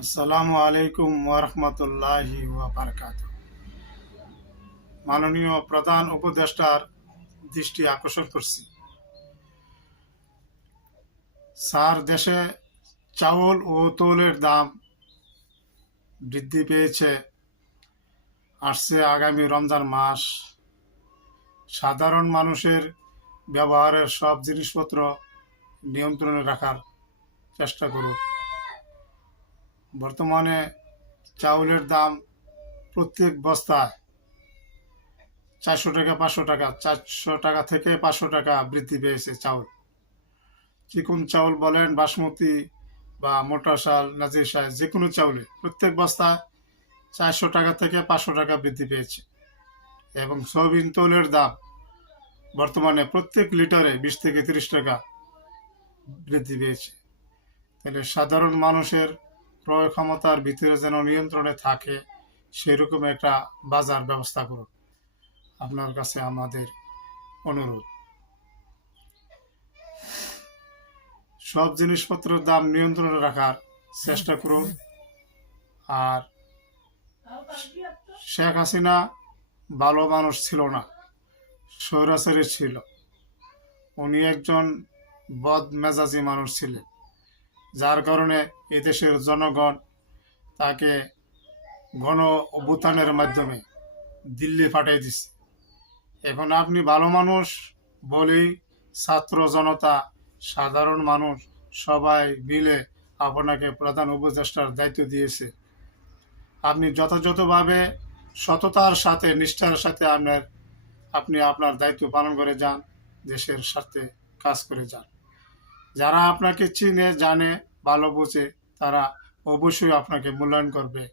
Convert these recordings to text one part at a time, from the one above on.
আসসালামু আলাইকুম ওরহমতুল্লাহি বারকাত মাননীয় প্রধান উপদেষ্টার দৃষ্টি আকর্ষণ করছি। স্যার, দেশে চাউল ও তৈলের দাম বৃদ্ধি পেয়েছে। আসছে আগামী রমজান মাস। সাধারণ মানুষের ব্যবহারের সব জিনিসপত্র নিয়ন্ত্রণে রাখার চেষ্টা করুন। বর্তমানে চাউলের দাম প্রত্যেক বস্তায় চারশো টাকা, পাঁচশো টাকা, চারশো টাকা থেকে পাঁচশো টাকা বৃদ্ধি পেয়েছে চাউল। চিকুন চাউল বলেন বাসমতি বা মোটা চাল, নাজির শাহ যে কোনো চাউলে প্রত্যেক বস্তায় চারশো টাকা থেকে পাঁচশো টাকা বৃদ্ধি পেয়েছে। এবং সয়াবিন তৈলের দাম বর্তমানে প্রত্যেক লিটারে বিশ থেকে তিরিশ টাকা বৃদ্ধি পেয়েছে। তাহলে সাধারণ মানুষের ক্রয় ক্ষমতার ভিতরে যেন নিয়ন্ত্রণে থাকে সেরকম একটা বাজার ব্যবস্থা করুন। আপনার কাছে আমাদের অনুরোধ। সব জিনিসপত্রের দাম নিয়ন্ত্রণে রাখার চেষ্টা করুন। আর শেখ হাসিনা ভালো মানুষ ছিল না, স্বৈরাচারী ছিল। উনি একজন বদ মেজাজি মানুষ ছিলেন। যার কারণে এদেশের জনগণ তাকে গণ অভ্যুত্থানের মাধ্যমে দিল্লি পাঠিয়ে দিচ্ছে এখন আপনি ভালো মানুষ বলেই ছাত্র জনতা, সাধারণ মানুষ সবাই মিলে আপনাকে প্রধান উপদেষ্টার দায়িত্ব দিয়েছে। আপনি যথাযথভাবে সততার সাথে, নিষ্ঠার সাথে আপনার, আপনি আপনার দায়িত্ব পালন করে যান, দেশের স্বার্থে কাজ করে যান। যারা আপনাকে চিনে, জানে ভালো বুঝে তারা অবশ্যই আপনাকে মূল্যায়ন করবে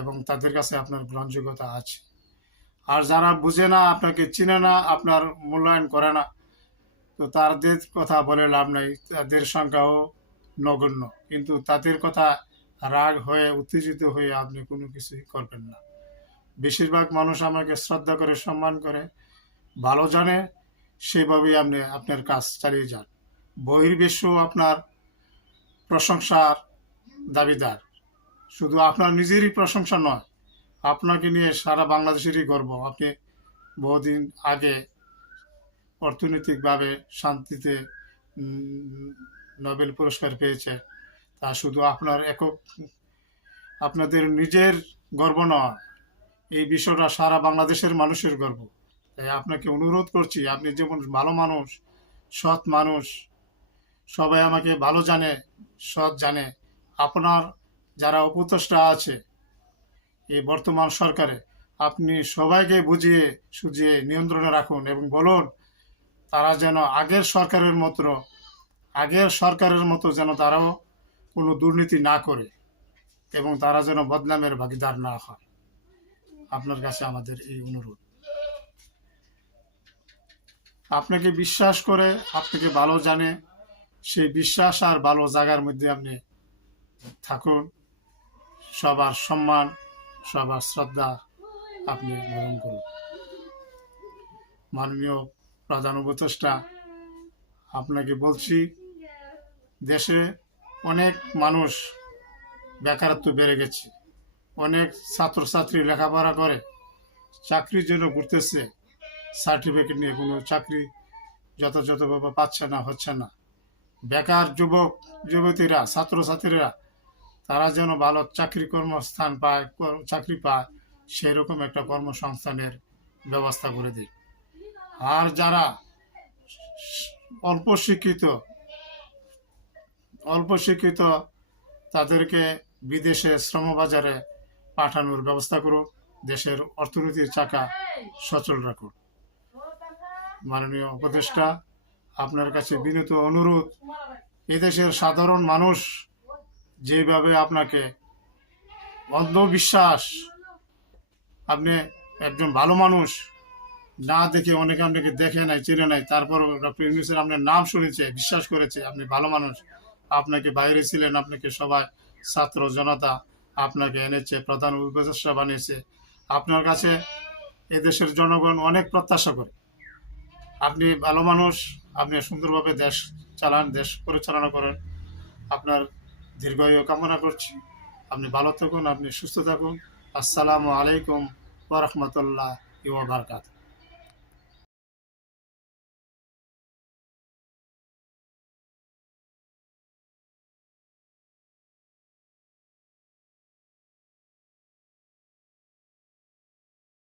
এবং তাদের কাছে আপনার গ্রহণযোগ্যতা আছে। আর যারা বুঝে না, আপনাকে চিনে না, আপনার মূল্যায়ন করে না, তো তাদের কথা বলে লাভ নাই। তাদের সংখ্যাও নগণ্য। কিন্তু তাদের কথা রাগ হয়ে, উত্তেজিত হয়ে আপনি কোনো কিছুই করবেন না। বেশিরভাগ মানুষ আমাকে শ্রদ্ধা করে, সম্মান করে, ভালো জানে, সেভাবেই আপনি আপনার কাজ চালিয়ে যান। বহির্বিশ্ব আপনার প্রশংসার দাবিদার। শুধু আপনার নিজেরই প্রশংসা নয়, আপনাকে নিয়ে সারা বাংলাদেশেরই গর্ব। আপনি বহুদিন আগে অর্থনৈতিকভাবে শান্তিতে নোবেল পুরস্কার পেয়েছে তা শুধু আপনার একক, আপনাদের নিজের গর্ব নয়, এই বিষয়টা সারা বাংলাদেশের মানুষের গর্ব। তাই আপনাকে অনুরোধ করছি, আপনি যেমন ভালো মানুষ, সৎ মানুষ সবাই আমাকে ভালো জানে, সৎ জানে। আপনার যারা উপদেষ্টা আছে এই বর্তমান সরকারে, আপনি সবাইকে বুঝিয়ে সুঝিয়ে নিয়ন্ত্রণে রাখুন এবং বলুন, তারা যেন আগের সরকারের মতো, আগের সরকারের মতো যেন তারাও কোনো দুর্নীতি না করে এবং তারা যেন বদনামের ভাগিদার না হয়। আপনার কাছে আমাদের এই অনুরোধ। আপনাকে বিশ্বাস করে, আপনাকে ভালো জানে সেই বিশ্বাস আর ভালো জায়গার মধ্যে আপনি থাকুন। সবার সম্মান, সবার শ্রদ্ধা আপনি গ্রহণ করুন। মাননীয় প্রধান উপদেষ্টা, আপনাকে বলছি, দেশে অনেক মানুষ বেকারত্ব বেড়ে গেছে। অনেক ছাত্রছাত্রী লেখাপড়া করে, চাকরির জন্য ঘুরতেছে সার্টিফিকেট নিয়ে কোনো চাকরি যথাযথভাবে পাচ্ছে না, হচ্ছে না। বেকার যুবক, যুবতীরা, ছাত্রছাত্রীরা, তারা যেন ভালো চাকরি কর্মস্থান পায়, কর- চাকরি পায়, সেরকম একটা কর্মসংস্থানের ব্যবস্থা করে দিন আর যারা অল্প শিক্ষিত অল্প শিক্ষিত, তাদেরকে বিদেশে শ্রমবাজারে পাঠানোর ব্যবস্থা করুক, দেশের অর্থনীতির চাকা সচল রাখুন মাননীয় উপদেষ্টা আপনার কাছে বিনীত অনুরোধ, এদেশের সাধারণ মানুষ যেভাবে আপনাকে অন্ধবিশ্বাস, আপনি একজন ভালো মানুষ, না দেখে অনেকে আপনাকে দেখে নাই, চেনে নাই, তারপর ডক্টর ইউনুসের আপনার নাম শুনেছে, বিশ্বাস করেছে, আপনি ভালো মানুষ, আপনাকে বাইরে ছিলেন, আপনাকে সবাই, ছাত্র জনতা আপনাকে এনেছে, প্রধান উপদেষ্টা বানিয়েছে। আপনার কাছে এদেশের জনগণ অনেক প্রত্যাশা করে। আপনি ভালো মানুষ, আপনি সুন্দরভাবে দেশ চালান, দেশ পরিচালনা করেন। আপনার দীর্ঘায়ু কামনা করছি। আপনি ভালো থাকুন, আপনি সুস্থ থাকুন। আসসালামু আলাইকুম ওরহমতুল্লাহ বারকাত